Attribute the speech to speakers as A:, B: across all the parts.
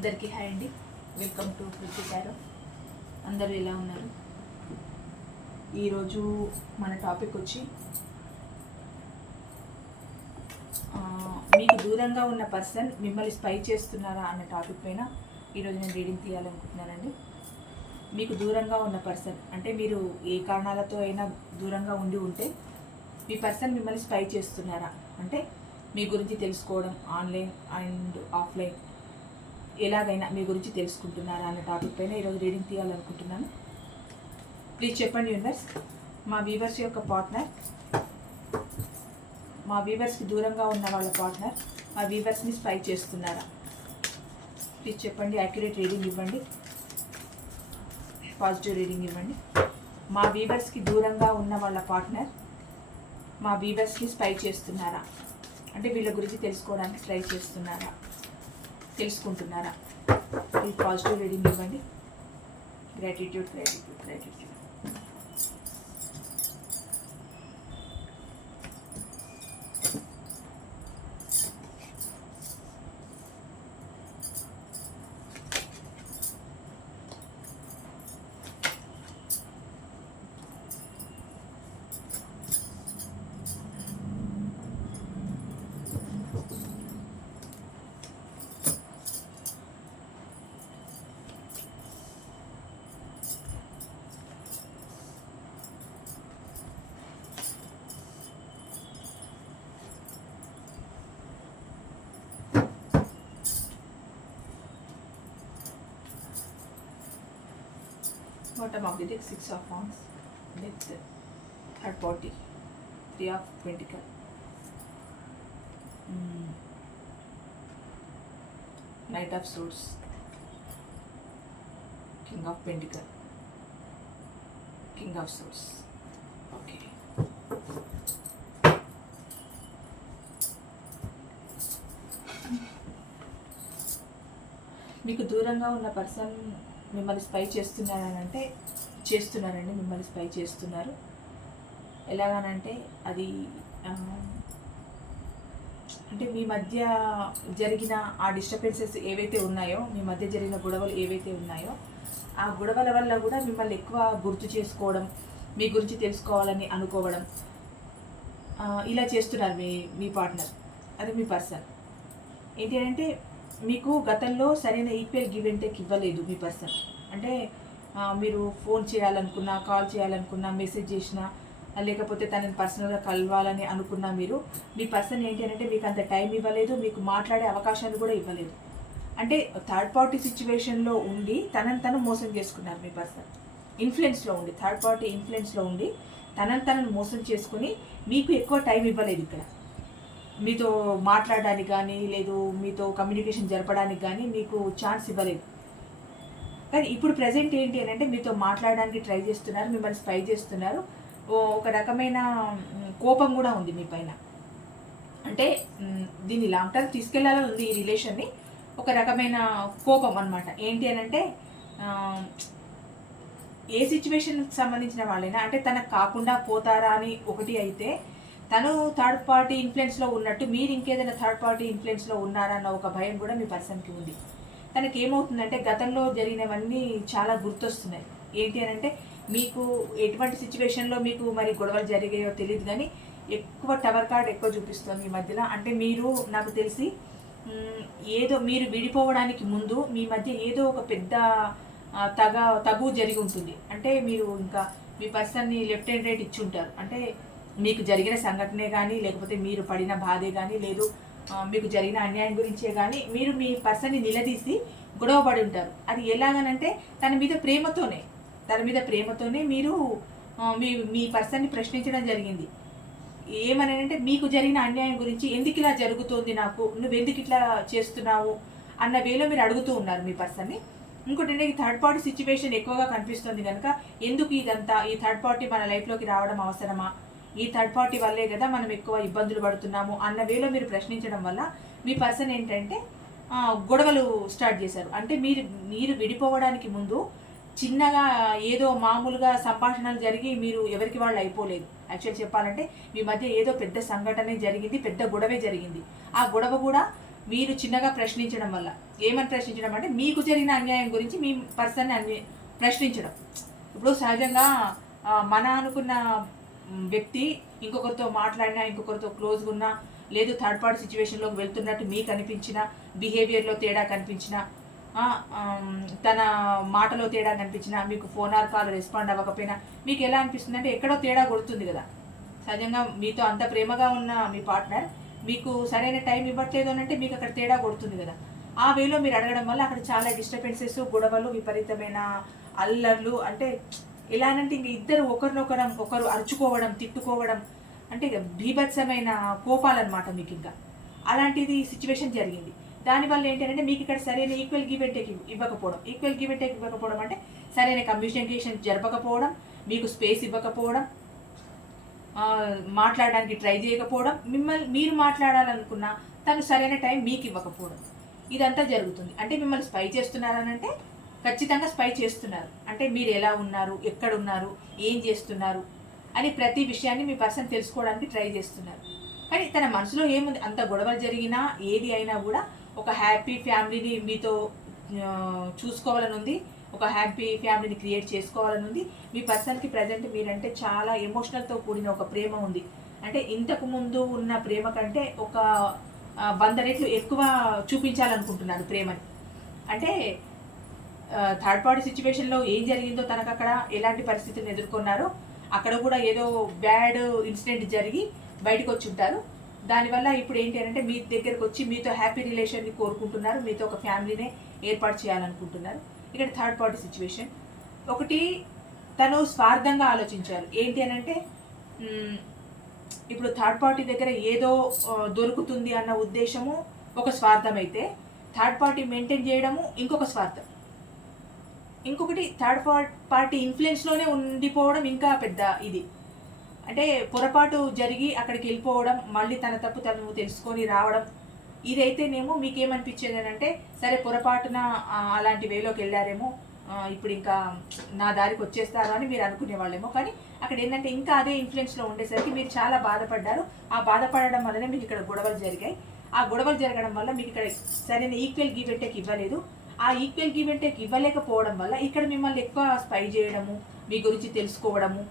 A: అందరికీ హాయ్ అండి. Welcome to Prithvi గారు. అందరూ ఎలా ఉన్నారు? ఈరోజు మన టాపిక్ వచ్చి మీకు దూరంగా ఉన్న పర్సన్ మిమ్మల్ని స్పై చేస్తున్నారా అన్న టాపిక్ పైన ఈరోజు నేను రీడింగ్ తీయాలనుకుంటున్నానండి. మీకు దూరంగా ఉన్న పర్సన్ అంటే మీరు ఏ కారణాలతో అయినా దూరంగా ఉండి ఉంటే మీ పర్సన్ మిమ్మల్ని స్పై చేస్తున్నారా? అంటే మీ గురించి తెలుసుకోవడం ఆన్లైన్ అండ్ ఆఫ్లైన్ ఎలాగైనా మీ గురించి తెలుసుకుంటున్నారా అన్న టాపిక్ పైన ఈరోజు రీడింగ్ తీయాలనుకుంటున్నాను. ప్లీజ్ చెప్పండి యూనివర్స్ మా వీవర్స్ యొక్క పార్ట్నర్ మా వీవర్స్కి దూరంగా ఉన్న వాళ్ళ పార్ట్నర్ మా వీవర్స్ని స్పై చేస్తున్నారా? ప్లీజ్ చెప్పండి యాక్యురేట్ రీడింగ్ ఇవ్వండి. పాజిటివ్ రీడింగ్ ఇవ్వండి. మా వీవర్స్కి దూరంగా ఉన్న వాళ్ళ పార్ట్నర్ మా వీవర్స్కి స్పై చేస్తున్నారా? అంటే వీళ్ళ గురించి తెలుసుకోవడానికి ట్రై చేస్తున్నారా? తెలుసుకుంటున్నారా? ఈ పాజిటివ్ రీడింగ్ ఇవ్వండి. Gratitude gratitude gratitude bottom of the deck six of wands with third party three of pentacle mm. knight of swords king of pentacle king of swords okay మీకు దూరంగా ఉన్న పర్సన్ మిమ్మల్ని spy చేస్తున్నారని అంటే చేస్తున్నారండి మిమ్మల్ని spy చేస్తున్నారు. ఎలాగనంటే అది అంటే మీ మధ్య జరిగిన ఆ డిస్టర్బెన్సెస్ ఏవైతే ఉన్నాయో మీ మధ్య జరిగిన గొడవలు ఏవైతే ఉన్నాయో ఆ గొడవల వల్ల కూడా మిమ్మల్ని ఎక్కువ గుర్తు చేసుకోవడం మీ గురించి తెలుసుకోవాలని అనుకోవడం ఇలా చేస్తున్నారు మీ మీ పార్ట్నర్ అది మీ పర్సన్ ఏంటి అంటే మీకు గతంలో సరైన ఈక్వల్ గివ్ అండ్ టేక్ ఇవ్వలేదు మీ పర్సన్ అంటే మీరు ఫోన్ చేయాలనుకున్నా కాల్ చేయాలనుకున్నా మెసేజ్ చేసినా లేకపోతే తనని పర్సనల్గా కలవాలని అనుకున్నా మీరు మీ పర్సన్ ఏంటి అంటే మీకు అంత టైం ఇవ్వలేదు మీకు మాట్లాడే అవకాశాలు కూడా ఇవ్వలేదు. అంటే థర్డ్ పార్టీ సిచ్యువేషన్లో ఉండి తనని తను మోసం చేసుకున్నారు మీ పర్సన్ ఇన్ఫ్లుయెన్స్లో ఉండి థర్డ్ పార్టీ ఇన్ఫ్లుయెన్స్లో ఉండి తనని తనను మోసం చేసుకుని మీకు ఎక్కువ టైం ఇవ్వలేదు ఇక్కడ. మీతో మాట్లాడడానికి కానీ లేదు మీతో కమ్యూనికేషన్ జరపడానికి కానీ మీకు ఛాన్స్ ఇవ్వలేదు. కానీ ఇప్పుడు ప్రజెంట్ ఏంటి అని అంటే మీతో మాట్లాడడానికి ట్రై చేస్తున్నారు మిమ్మల్ని స్పై చేస్తున్నారు. ఒక రకమైన కోపం కూడా ఉంది మీ పైన. అంటే దీన్ని లాంగ్ టర్మ్ తీసుకెళ్ళాలని ఉంది ఈ రిలేషన్ని ఒక రకమైన కోపం అనమాట ఏంటి అని అంటే ఏ సిచ్యువేషన్కి సంబంధించిన వాళ్ళైనా అంటే తనకు కాకుండా పోతారా అని ఒకటి అయితే తను థర్డ్ పార్టీ ఇన్ఫ్లుయెన్స్లో ఉన్నట్టు మీరు ఇంకేదైనా థర్డ్ పార్టీ ఇన్ఫ్లుయెన్స్లో ఉన్నారన్న ఒక భయం కూడా మీ పర్సన్కి ఉంది. తనకి ఏమవుతుందంటే గతంలో జరిగినవన్నీ చాలా గుర్తొస్తున్నాయి. ఏంటి అని అంటే మీకు ఎటువంటి సిచ్యువేషన్లో మీకు మరి గొడవలు జరిగాయో తెలియదు కానీ ఎక్కువ టవర్ కార్డ్ ఎక్కువ చూపిస్తుంది ఈ మధ్యలో అంటే మీరు నాకు తెలిసి ఏదో మీరు విడిపోవడానికి ముందు మీ మధ్య ఏదో ఒక పెద్ద తగ తగు జరిగి ఉంటుంది. అంటే మీరు ఇంకా మీ పర్సన్ని లెఫ్ట్ హ్యాండ్ రైట్ ఇచ్చి ఉంటారు. అంటే మీకు జరిగిన సంఘటనే కానీ లేకపోతే మీరు పడిన బాధే కానీ లేదు మీకు జరిగిన అన్యాయం గురించే కానీ మీరు మీ పర్సన్ని నిలదీసి గొడవ పడి ఉంటారు. అది ఎలాగనంటే తన మీద ప్రేమతోనే. తన మీద ప్రేమతోనే మీరు మీ మీ పర్సన్ని ప్రశ్నించడం జరిగింది. ఏమని అంటే మీకు జరిగిన అన్యాయం గురించి ఎందుకు ఇలా జరుగుతోంది నాకు? నువ్వు ఎందుకు ఇట్లా చేస్తున్నావు? అన్న వేలో మీరు అడుగుతూ ఉన్నారు మీ పర్సన్ని. ఇంకోటి ఏంటంటే ఈ థర్డ్ పార్టీ సిచ్యువేషన్ ఎక్కువగా కనిపిస్తుంది కనుక ఎందుకు ఇదంతా ఈ థర్డ్ పార్టీ మన లైఫ్లోకి రావడం అవసరమా? ఈ థర్డ్ పార్టీ వల్లే కదా మనం ఎక్కువ ఇబ్బందులు పడుతున్నాము అన్న వేలో మీరు ప్రశ్నించడం వల్ల మీ పర్సన్ ఏంటంటే గొడవలు స్టార్ట్ చేశారు. అంటే మీరు మీరు విడిపోవడానికి ముందు చిన్నగా ఏదో మామూలుగా సంభాషణలు జరిగి మీరు ఎవరికి వాళ్ళు అయిపోలేదు. యాక్చువల్ చెప్పాలంటే మీ మధ్య ఏదో పెద్ద సంఘటనే జరిగింది పెద్ద గొడవే జరిగింది. ఆ గొడవ కూడా మీరు చిన్నగా ప్రశ్నించడం వల్ల. ఏమని ప్రశ్నించడం అంటే మీకు జరిగిన అన్యాయం గురించి మీ పర్సన్ని అన్య ప్రశ్నించడం. ఇప్పుడు సహజంగా మన అనుకున్న వ్యక్తి ఇంకొకరితో మాట్లాడినా ఇంకొకరితో క్లోజ్గా ఉన్నా లేదు థర్డ్ పార్టీ సిచ్యువేషన్లోకి వెళ్తున్నట్టు మీకు అనిపించిన బిహేవియర్లో తేడా కనిపించిన తన మాటలో తేడా కనిపించిన మీకు ఫోన్ ఆర్ కాల్ రెస్పాండ్ అవ్వకపోయినా మీకు ఎలా అనిపిస్తుంది? అంటే ఎక్కడో తేడా కొడుతుంది కదా. సహజంగా మీతో అంత ప్రేమగా ఉన్న మీ పార్ట్నర్ మీకు సరైన టైం ఇవ్వట్లేదు అని అంటే మీకు అక్కడ తేడా కొడుతుంది కదా. ఆ వేలో మీరు అడగడం వల్ల అక్కడ చాలా డిస్టర్బెన్సెస్ గొడవలు విపరీతమైన అల్లర్లు అంటే ఎలా అంటే ఇంక ఇద్దరు ఒకరినొకరం ఒకరు అరుచుకోవడం తిట్టుకోవడం అంటే ఇక బీభత్సమైన కోపాలన్నమాట మీకు ఇంకా. అలాంటిది సిచ్యువేషన్ జరిగింది. దానివల్ల ఏంటంటే మీకు ఇక్కడ సరైన ఈక్వల్ గివ్ అండ్ టేక్ ఇవ్వకపోవడం. ఈక్వల్ గివ్ అండ్ టేక్ ఇవ్వకపోవడం అంటే సరైన కమ్యూనికేషన్ జరపకపోవడం మీకు స్పేస్ ఇవ్వకపోవడం మాట్లాడడానికి ట్రై చేయకపోవడం మిమ్మల్ని మీరు మాట్లాడాలనుకున్న తను సరైన టైం మీకు ఇవ్వకపోవడం. ఇదంతా జరుగుతుంది. అంటే మిమ్మల్ని స్పై చేస్తున్నారని అంటే ఖచ్చితంగా స్పై చేస్తున్నారు. అంటే మీరు ఎలా ఉన్నారు ఎక్కడ ఉన్నారు ఏం చేస్తున్నారు అని ప్రతి విషయాన్ని మీ పర్సన్ తెలుసుకోవడానికి ట్రై చేస్తున్నారు. కానీ తన మనసులో ఏముంది? అంత గొడవలు జరిగినా ఏది అయినా కూడా ఒక హ్యాపీ ఫ్యామిలీని మీతో చూసుకోవాలని ఉంది ఒక హ్యాపీ ఫ్యామిలీని క్రియేట్ చేసుకోవాలని ఉంది మీ పర్సన్కి ప్రజెంట్ మీరంటే చాలా ఎమోషనల్తో కూడిన ఒక ప్రేమ ఉంది. అంటే ఇంతకు ముందు ఉన్న ప్రేమ కంటే ఒక వంద రెట్లు ఎక్కువ చూపించాలనుకుంటున్నారు ప్రేమని. అంటే థర్డ్ పార్టీ సిచ్యువేషన్లో ఏం జరిగిందో తనకు అక్కడ ఎలాంటి పరిస్థితులను ఎదుర్కొన్నారో అక్కడ కూడా ఏదో బ్యాడ్ ఇన్సిడెంట్ జరిగి బయటకు వచ్చి ఉంటారు దానివల్ల ఇప్పుడు ఏంటి అంటే మీ దగ్గరకు వచ్చి మీతో హ్యాపీ రిలేషన్ని కోరుకుంటున్నారు మీతో ఒక ఫ్యామిలీనే ఏర్పాటు చేయాలనుకుంటున్నారు. ఇక్కడ థర్డ్ పార్టీ సిచ్యువేషన్ ఒకటి తను స్వార్థంగా ఆలోచించారు. ఏంటి అని అంటే ఇప్పుడు థర్డ్ పార్టీ దగ్గర ఏదో దొరుకుతుంది అన్న ఉద్దేశము ఒక స్వార్థం అయితే థర్డ్ పార్టీ మెయింటైన్ చేయడము ఇంకొక స్వార్థం. ఇంకొకటి థర్డ్ పార్టీ ఇన్ఫ్లుయెన్స్లోనే ఉండిపోవడం ఇంకా పెద్ద ఇది. అంటే పొరపాటు జరిగి అక్కడికి వెళ్ళిపోవడం మళ్ళీ తన తప్పు తను తెలుసుకొని రావడం ఇదైతేనేమో మీకేమనిపించేది అని అంటే సరే పొరపాటున అలాంటి వేలోకి వెళ్ళారేమో ఇప్పుడు ఇంకా నా దారికి వచ్చేస్తారు అని మీరు అనుకునేవాళ్ళేమో. కానీ అక్కడ ఏంటంటే ఇంకా అదే ఇన్ఫ్లుయెన్స్లో ఉండేసరికి మీరు చాలా బాధపడ్డారు. ఆ బాధపడడం వల్లనే మీకు ఇక్కడ గొడవలు జరిగాయి. ఆ గొడవలు జరగడం వల్ల మీకు ఇక్కడ సరైన ఈక్వల్ గివ్ అండ్ ఇవ్వలేదు. ఆ ఈక్వల్ గివ్ అండ్ టేక్ ఇవ్వలేకపోవడం వల్ల ఇక్కడ మిమ్మల్ని ఎక్కువ స్పై చేయడము మీ గురించి తెలుసుకోవడము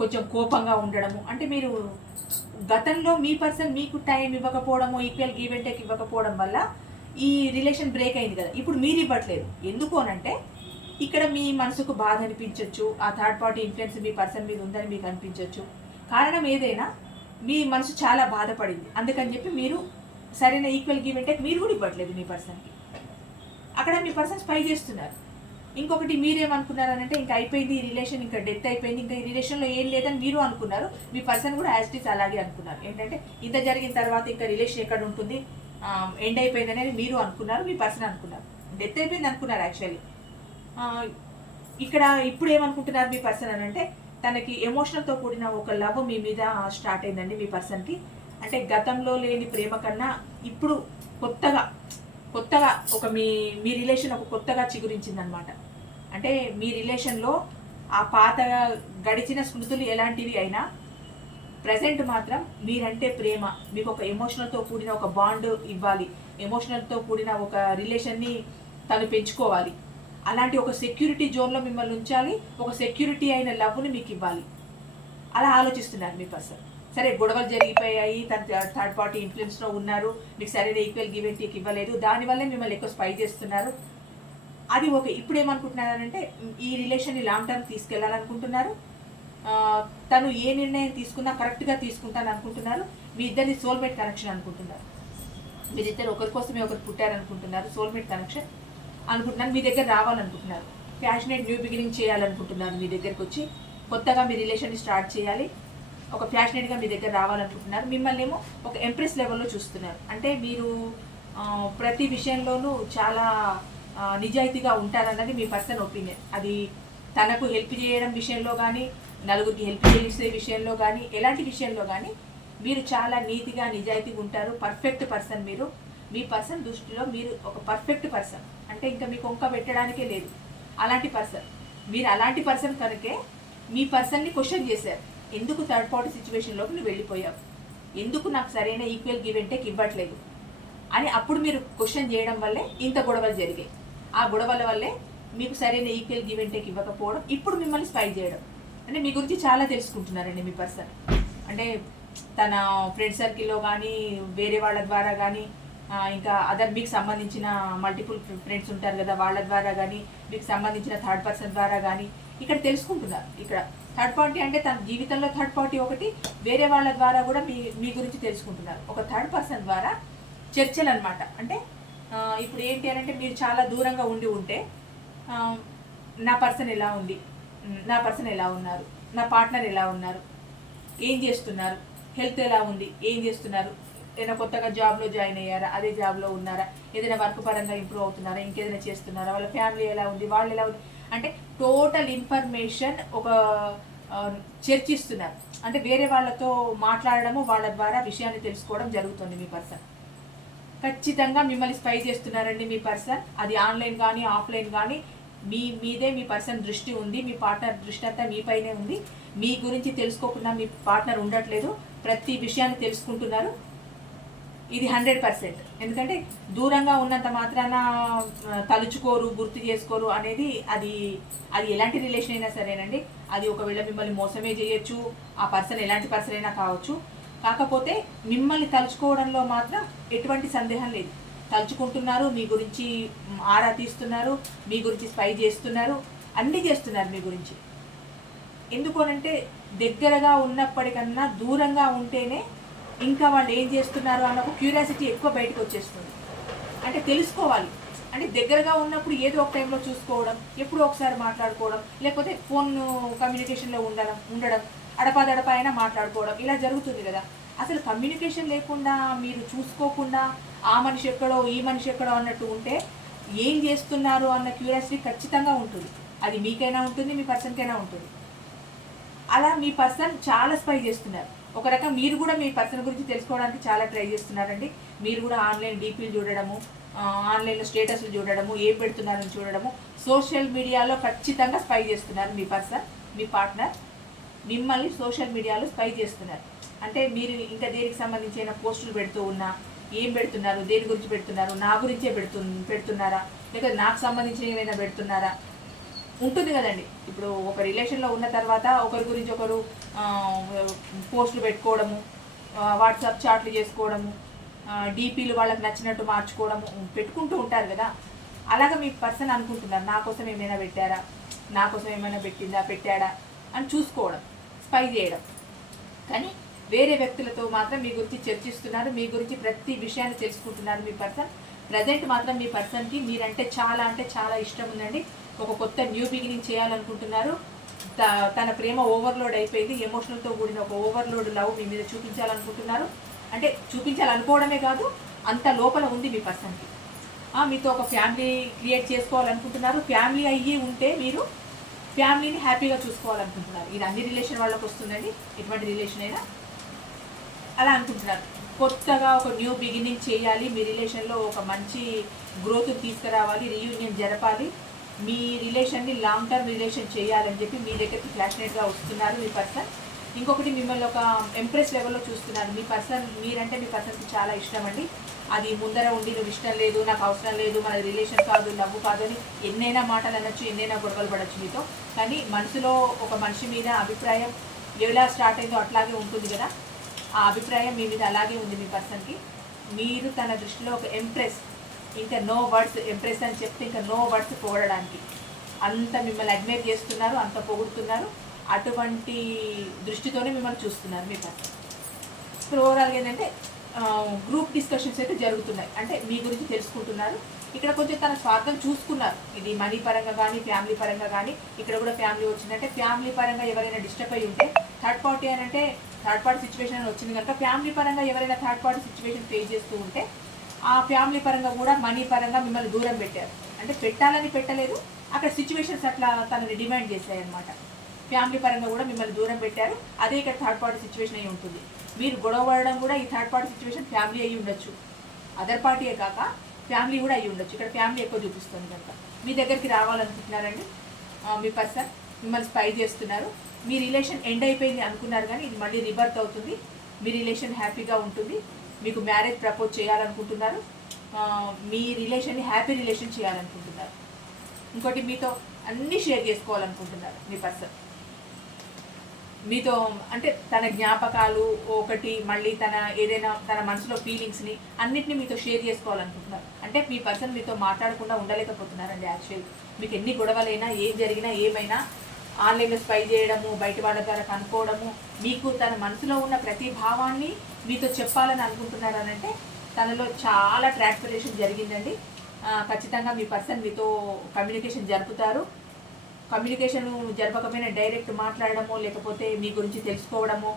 A: కొంచెం కోపంగా ఉండడము. అంటే మీరు గతంలో మీ పర్సన్ మీకు టైం ఇవ్వకపోవడము ఈక్వల్ గివ్ అండ్ టేక్ ఇవ్వకపోవడం వల్ల ఈ రిలేషన్ బ్రేక్ అయింది కదా. ఇప్పుడు మీరు ఇవ్వట్లేదు. ఎందుకు అనంటే ఇక్కడ మీ మనసుకు బాధ అనిపించవచ్చు ఆ థర్డ్ పార్టీ ఇన్ఫ్లుయెన్స్ మీ పర్సన్ మీద ఉందని మీకు అనిపించవచ్చు కారణం ఏదైనా మీ మనసు చాలా బాధపడింది. అందుకని చెప్పి మీరు సరైన ఈక్వల్ గివ్ అంటే మీరు కూడా ఇవ్వట్లేదు మీ పర్సన్కి అక్కడ మీ పర్సన్ స్పై చేస్తున్నారు. ఇంకొకటి మీరేమనుకున్నారనంటే ఇంకా అయిపోయింది ఈ రిలేషన్ ఇంకా డెత్ అయిపోయింది ఇంకా ఈ రిలేషన్లో ఏం లేదని మీరు అనుకున్నారు. మీ పర్సన్ కూడా యాజ్ ఇట్ అలాగే అనుకున్నారు. ఏంటంటే ఇంత జరిగిన తర్వాత ఇంకా రిలేషన్ ఎక్కడ ఉంటుంది? ఎండ్ అయిపోయింది అనేది మీరు అనుకున్నారు మీ పర్సన్ అనుకున్నారు. డెత్ అయిపోయింది అనుకున్నారు యాక్చువల్లీ ఇక్కడ ఇప్పుడు ఏమనుకుంటున్నారు మీ పర్సన్ అని అంటే తనకి ఎమోషనల్తో కూడిన ఒక లవ్ మీ మీద స్టార్ట్ అయిందండి మీ పర్సన్కి అంటే గతంలో లేని ప్రేమ కన్నా ఇప్పుడు కొత్తగా కొత్తగా ఒక మీ మీ రిలేషన్ ఒక కొత్తగా చిగురించింది అనమాట అంటే మీ రిలేషన్లో ఆ పాత గడిచిన స్మృతులు ఎలాంటివి అయినా ప్రజెంట్ మాత్రం మీరంటే ప్రేమ. మీకు ఒక ఎమోషనల్తో కూడిన ఒక బాండ్ ఇవ్వాలి. ఎమోషనల్తో కూడిన ఒక రిలేషన్ని తను పెంచుకోవాలి. అలాంటి ఒక సెక్యూరిటీ జోన్లో మిమ్మల్ని ఉంచాలి. ఒక సెక్యూరిటీ అయిన లవ్ని మీకు ఇవ్వాలి అలా ఆలోచిస్తున్నారు మీ పర్సన్ సరే గొడవలు జరిగిపోయాయి. తన థర్డ్ పార్టీ ఇన్ఫ్లుయెన్స్లో ఉన్నారు. మీకు సరైన ఈక్వల్ గివ్ ఇవ్వలేదు. దానివల్లే మిమ్మల్ని ఎక్కువ స్పై చేస్తున్నారు. అది ఓకే ఇప్పుడు ఏమనుకుంటున్నారంటే ఈ రిలేషన్ని లాంగ్ టర్మ్ తీసుకెళ్ళాలనుకుంటున్నారు. తను ఏ నిర్ణయం తీసుకున్నా కరెక్ట్గా తీసుకుంటాను అనుకుంటున్నారు మీ ఇద్దరిని సోల్మేట్ కనెక్షన్ అనుకుంటున్నారు. మీరిద్దరు ఒకరి కోసమే ఒకరు పుట్టారనుకుంటున్నారు. సోల్మేట్ కనెక్షన్ అనుకుంటున్నారు. మీ దగ్గర రావాలనుకుంటున్నారు. ప్యాషనేట్ న్యూ బిగినింగ్ చేయాలనుకుంటున్నారు మీ దగ్గరకు వచ్చి కొత్తగా మీ రిలేషన్ని స్టార్ట్ చేయాలి. ఒక ఫ్యాషనేట్గా మీ దగ్గర రావాలనుకుంటున్నారు. మిమ్మల్ని ఏమో ఒక ఎంప్రెస్ లెవెల్లో చూస్తున్నారు. అంటే మీరు ప్రతి విషయంలోనూ చాలా నిజాయితీగా ఉంటారన్నది మీ పర్సన్ ఒపీనియన్. అది తనకు హెల్ప్ చేయడం విషయంలో కానీ నలుగురికి హెల్ప్ చేసే విషయంలో కానీ ఎలాంటి విషయంలో కానీ మీరు చాలా నీతిగా నిజాయితీగా ఉంటారు. పర్ఫెక్ట్ పర్సన్ మీరు. మీ పర్సన్ దృష్టిలో మీరు ఒక పర్ఫెక్ట్ పర్సన్. అంటే ఇంకా మీకు ఒంక పెట్టడానికే లేదు. అలాంటి పర్సన్. మీరు అలాంటి పర్సన్ కనుకే మీ పర్సన్ని క్వశ్చన్ చేశారు. ఎందుకు థర్డ్ పార్టీ సిచ్యువేషన్లోకి నువ్వు వెళ్ళిపోయావు? ఎందుకు నాకు సరైన ఈక్వల్ గివ్ అండ్ టేక్ ఇవ్వట్లేదు? అని అప్పుడు మీరు క్వశ్చన్ చేయడం వల్లే ఇంత గొడవలు జరిగాయి. ఆ గొడవల వల్లే మీకు సరైన ఈక్వల్ గివ్ అండ్ టేక్ ఇవ్వకపోవడం ఇప్పుడు మిమ్మల్ని స్పై చేయడం. అంటే మీ గురించి చాలా తెలుసుకుంటున్నారండి మీ పర్సన్ అంటే తన ఫ్రెండ్ సర్కిల్లో కానీ వేరే వాళ్ళ ద్వారా కానీ ఇంకా అదర్ మీకు సంబంధించిన మల్టిపుల్ ఫ్రెండ్స్ ఉంటారు కదా వాళ్ళ ద్వారా కానీ మీకు సంబంధించిన థర్డ్ పర్సన్ ద్వారా కానీ ఇక్కడ తెలుసుకుంటున్నారు. ఇక్కడ థర్డ్ పార్టీ అంటే తన జీవితంలో థర్డ్ పార్టీ ఒకటి వేరే వాళ్ళ ద్వారా కూడా మీ మీ గురించి తెలుసుకుంటున్నారు. ఒక థర్డ్ పర్సన్ ద్వారా చర్చలు అనమాట అంటే ఇప్పుడు ఏంటి అని అంటే మీరు చాలా దూరంగా ఉండి ఉంటే నా పర్సన్ ఎలా ఉంది? నా పర్సన్ ఎలా ఉన్నారు? నా పార్ట్నర్ ఎలా ఉన్నారు? ఏం చేస్తున్నారు? హెల్త్ ఎలా ఉంది? ఏం చేస్తున్నారు? ఏదైనా కొత్తగా జాబ్లో జాయిన్ అయ్యారా? అదే జాబ్లో ఉన్నారా? ఏదైనా వర్క్ పరంగా ఇంప్రూవ్ అవుతున్నారా? ఇంకేదైనా చేస్తున్నారా? వాళ్ళ ఫ్యామిలీ ఎలా ఉంది? వాళ్ళు ఎలా ఉంది? అంటే టోటల్ ఇన్ఫర్మేషన్ ఒక చర్చిస్తున్నారు. అంటే వేరే వాళ్ళతో మాట్లాడడము వాళ్ళ ద్వారా విషయాన్ని తెలుసుకోవడం జరుగుతుంది మీ పర్సన్. ఖచ్చితంగా మిమ్మల్ని స్పై చేస్తున్నారండి మీ పర్సన్. అది ఆన్లైన్ కానీ ఆఫ్లైన్ కానీ మీ మీదే మీ పర్సన్ దృష్టి ఉంది మీ పార్ట్నర్ దృష్టి అంతా మీపైనే ఉంది. మీ గురించి తెలుసుకోకుండా మీ పార్ట్నర్ ఉండట్లేదు. ప్రతి విషయాన్ని తెలుసుకుంటున్నారు. ఇది హండ్రెడ్ పర్సెంట్. ఎందుకంటే దూరంగా ఉన్నంత మాత్రాన తలుచుకోరు గుర్తు చేసుకోరు అనేది అది అది ఎలాంటి రిలేషన్ అయినా సరేనండి. అది ఒకవేళ మిమ్మల్ని మోసమే చేయొచ్చు ఆ పర్సన్ ఎలాంటి పర్సన్ అయినా కావచ్చు. కాకపోతే మిమ్మల్ని తలుచుకోవడంలో మాత్రం ఎటువంటి సందేహం లేదు. తలుచుకుంటున్నారు మీ గురించి ఆరా తీస్తున్నారు మీ గురించి స్పై చేస్తున్నారు అన్నీ చేస్తున్నారు మీ గురించి. ఎందుకు అంటే దగ్గరగా ఉన్నప్పటికన్నా దూరంగా ఉంటేనే ఇంకా వాళ్ళు ఏం చేస్తున్నారు అన్న ఒక క్యూరియాసిటీ ఎక్కువ బయటకు వచ్చేస్తుంది. అంటే తెలుసుకోవాలి. అంటే దగ్గరగా ఉన్నప్పుడు ఏదో ఒక టైంలో చూసుకోవడం ఎప్పుడో ఒకసారి మాట్లాడుకోవడం లేకపోతే ఫోన్ కమ్యూనికేషన్లో ఉండడం ఉండడం అడపాదడప అయినా మాట్లాడుకోవడం ఇలా జరుగుతుంది కదా. అసలు కమ్యూనికేషన్ లేకుండా మీరు చూసుకోకుండా ఆ మనిషి ఎక్కడో ఈ మనిషి ఎక్కడో అన్నట్టు ఉంటే ఏం చేస్తున్నారు అన్న క్యూరియాసిటీ ఖచ్చితంగా ఉంటుంది. అది మీకైనా ఉంటుంది మీ పర్సన్కైనా ఉంటుంది. అలా మీ పర్సన్ చాలా స్పై చేస్తున్నారు. ఒక రకం మీరు కూడా మీ పర్సన్ గురించి తెలుసుకోవడానికి చాలా ట్రై చేస్తున్నారండి. మీరు కూడా ఆన్లైన్ డీపీలు చూడడము ఆన్లైన్లో స్టేటస్లు చూడడము ఏం పెడుతున్నారని చూడడము సోషల్ మీడియాలో ఖచ్చితంగా స్పై చేస్తున్నారు మీ పర్సన్ మీ పార్ట్నర్. మిమ్మల్ని సోషల్ మీడియాలో స్పై చేస్తున్నారు. అంటే మీరు ఇంకా దేనికి సంబంధించిన పోస్టులు పెడుతూ ఉన్నా ఏం పెడుతున్నారు దేని గురించి పెడుతున్నారు నా గురించే పెడుతు పెడుతున్నారా? లేకపోతే నాకు సంబంధించిన ఏమైనా పెడుతున్నారా? ఉంటుంది కదండి. ఇప్పుడు ఒక రిలేషన్లో ఉన్న తర్వాత ఒకరి గురించి ఒకరు పోస్టులు పెట్టుకోవడము వాట్సాప్ చాట్లు చేసుకోవడము డీపీలు వాళ్ళకి నచ్చినట్టు మార్చుకోవడము పెట్టుకుంటూ ఉంటారు కదా. అలాగా మీ పర్సన్ అనుకుంటున్నారు నా కోసం ఏమైనా పెట్టారా నా కోసం ఏమైనా పెట్టిందా పెట్టాడా అని చూసుకోవడం స్పై చేయడం. కానీ వేరే వ్యక్తులతో మాత్రం మీ గురించి చర్చిస్తున్నారు మీ గురించి ప్రతి విషయాన్ని తెలుసుకుంటున్నారు మీ పర్సన్. ప్రజెంట్ మాత్రం మీ పర్సన్కి మీరంటే చాలా అంటే చాలా ఇష్టం ఉందండి. ఒక కొత్త న్యూ బిగినింగ్ చేయాలనుకుంటున్నారు. తన ప్రేమ ఓవర్లోడ్ అయిపోయింది. ఎమోషనల్తో కూడిన ఒక ఓవర్లోడ్ లవ్ మీ మీద చూపించాలనుకుంటున్నారు. అంటే చూపించాలనుకోవడమే కాదు అంత లోపల ఉంది మీ పర్సన్కి. మీతో ఒక ఫ్యామిలీ క్రియేట్ చేసుకోవాలనుకుంటున్నారు. ఫ్యామిలీ అయ్యి ఉంటే మీరు ఫ్యామిలీని హ్యాపీగా చూసుకోవాలనుకుంటున్నారు. ఇది అన్ని రిలేషన్ వాళ్ళకి వస్తుందండి. ఎటువంటి రిలేషన్ అయినా అలా అనుకుంటున్నారు. కొత్తగా ఒక న్యూ బిగినింగ్ చేయాలి. మీ రిలేషన్లో ఒక మంచి గ్రోత్ తీసుకురావాలి. రీయూనియన్ జరపాలి. మీ రిలేషన్ని లాంగ్ టర్మ్ రిలేషన్ చేయాలని చెప్పి మీ దగ్గరికి ఫ్లాష్నెట్గా వస్తున్నారు మీ పర్సన్ ఇంకొకటి మిమ్మల్ని ఒక ఎంప్రెస్ లెవెల్లో చూస్తున్నారు. మీ పర్సన్ మీరంటే మీ పర్సన్కి చాలా ఇష్టం అండి. అది ముందర ఉండి నువ్వు ఇష్టం లేదు నాకు అవసరం లేదు మన రిలేషన్ కాదు లవ్ కాదు అని ఎన్నైనా మాటలు అనొచ్చు ఎన్నైనా గొడవలు పడచ్చు మీతో. కానీ మనసులో ఒక మనిషి మీద అభిప్రాయం ఎలా స్టార్ట్ అయిందో అట్లాగే ఉంటుంది కదా. ఆ అభిప్రాయం మీ మీద అలాగే ఉంది మీ పర్సన్కి మీరు తన దృష్టిలో ఒక ఎంప్రెస్ ఇంకా నో వర్డ్స్ ఎంప్రెస్ అని చెప్తే ఇంకా నో వర్డ్స్ పొగడడానికి. అంత మిమ్మల్ని అడ్మైర్ చేస్తున్నారు అంత పొగుడుతున్నారు అటువంటి దృష్టితోనే మిమ్మల్ని చూస్తున్నారు మీ పట్ల ఇప్పుడు ఓవరాల్గా ఏంటంటే గ్రూప్ డిస్కషన్స్ అయితే జరుగుతున్నాయి. అంటే మీ గురించి తెలుసుకుంటున్నారు. ఇక్కడ కొంచెం తన స్వార్థం చూసుకున్నారు. ఇది మనీ పరంగా కానీ ఫ్యామిలీ పరంగా కానీ ఇక్కడ కూడా ఫ్యామిలీ వచ్చిందంటే ఫ్యామిలీ పరంగా ఎవరైనా డిస్టర్బ్ అయి ఉంటే థర్డ్ పార్టీ అని అంటే థర్డ్ పార్టీ సిచ్యువేషన్ వచ్చింది కనుక ఫ్యామిలీ పరంగా ఎవరైనా థర్డ్ పార్టీ సిచ్యువేషన్ ఫేస్ చేస్తూ ఉంటే ఆ ఫ్యామిలీ పరంగా కూడా మనీ పరంగా మిమ్మల్ని దూరం పెట్టారు. అంటే పెట్టాలని పెట్టలేదు అక్కడ సిచ్యువేషన్స్ అట్లా తనని డిమాండ్ చేశాయి అనమాట ఫ్యామిలీ పరంగా కూడా మిమ్మల్ని దూరం పెట్టారు అదే ఇక్కడ థర్డ్ పార్టీ సిచ్యువేషన్ అయి ఉంటుంది. మీరు గొడవ పడడం కూడా ఈ థర్డ్ పార్టీ సిచ్యువేషన్ ఫ్యామిలీ అయి ఉండొచ్చు. అదర్ పార్టీయే కాక ఫ్యామిలీ కూడా అయి ఉండొచ్చు. ఇక్కడ ఫ్యామిలీ ఎక్కువ చూపిస్తుంది కనుక. మీ దగ్గరికి రావాలనుకుంటున్నారండి? మీ పర్సన్ మిమ్మల్ని స్పై చేస్తున్నారు. మీ రిలేషన్ ఎండ్ అయిపోయింది అనుకున్నారు కానీ ఇది మళ్ళీ రిబర్త్ అవుతుంది. మీ రిలేషన్ హ్యాపీగా ఉంటుంది. మీకు మ్యారేజ్ ప్రపోజ్ చేయాలనుకుంటున్నారు మీ రిలేషన్ని హ్యాపీ రిలేషన్ చేయాలనుకుంటున్నారు. ఇంకోటి మీతో అన్నీ షేర్ చేసుకోవాలనుకుంటున్నారు మీ పర్సన్. మీతో అంటే తన జ్ఞాపకాలు ఒకటి మళ్ళీ తన ఏదైనా తన మనసులో ఫీలింగ్స్ని అన్నిటిని మీతో షేర్ చేసుకోవాలనుకుంటున్నారు. అంటే మీ పర్సన్ మీతో మాట్లాడకుండా ఉండలేకపోతున్నారండి యాక్చువల్ మీకు ఎన్ని గొడవలైనా ఏం జరిగినా ఏమైనా ఆన్లైన్లో స్పై చేయడము బయట వాళ్ళ ద్వారా కనుక్కోవడము మీకు తన మనసులో ఉన్న ప్రతి భావాన్ని మీతో చెప్పాలని అనుకుంటున్నారనంటే అంటే తనలో చాలా ట్రాన్స్ఫర్మేషన్ జరిగిందండి. ఖచ్చితంగా మీ పర్సన్ మీతో కమ్యూనికేషన్ జరుపుతారు. కమ్యూనికేషన్ జరపకపోయినా డైరెక్ట్ మాట్లాడడము లేకపోతే మీ గురించి తెలుసుకోవడము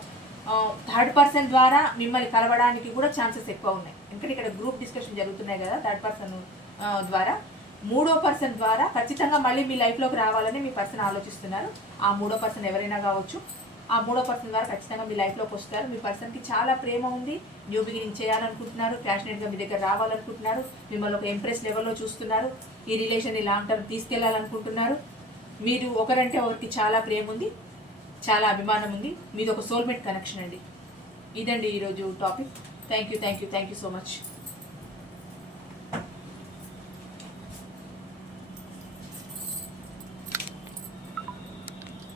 A: థర్డ్ పర్సన్ ద్వారా మిమ్మల్ని కలవడానికి కూడా ఛాన్సెస్ ఎక్కువ ఉన్నాయి. ఎందుకంటే ఇక్కడ గ్రూప్ డిస్కషన్ జరుగుతున్నాయి కదా థర్డ్ పర్సన్ ద్వారా. మూడో పర్సన్ ద్వారా ఖచ్చితంగా మళ్ళీ మీ లైఫ్లోకి రావాలని మీ పర్సన్ ఆలోచిస్తున్నారు. ఆ మూడో పర్సన్ ఎవరైనా కావచ్చు ఆ మూడో పర్సన్ ద్వారా ఖచ్చితంగా మీ లైఫ్లోకి వస్తారు. మీ పర్సన్కి చాలా ప్రేమ ఉంది. న్యూ బిగినింగ్ చేయాలనుకుంటున్నారు. ప్యాషనెట్గా మీ దగ్గర రావాలనుకుంటున్నారు. మిమ్మల్ని ఒక ఎంప్రెస్ లెవెల్లో చూస్తున్నారు. ఈ రిలేషన్ లాంగ్ టర్మ్ తీసుకెళ్ళాలనుకుంటున్నారు. మీరు ఒకరంటే ఒకరికి చాలా ప్రేమ ఉంది చాలా అభిమానం ఉంది. మీది ఒక సోల్మేట్ కనెక్షన్ అండి. ఇదండి ఈరోజు topic thank you thank you thank you so much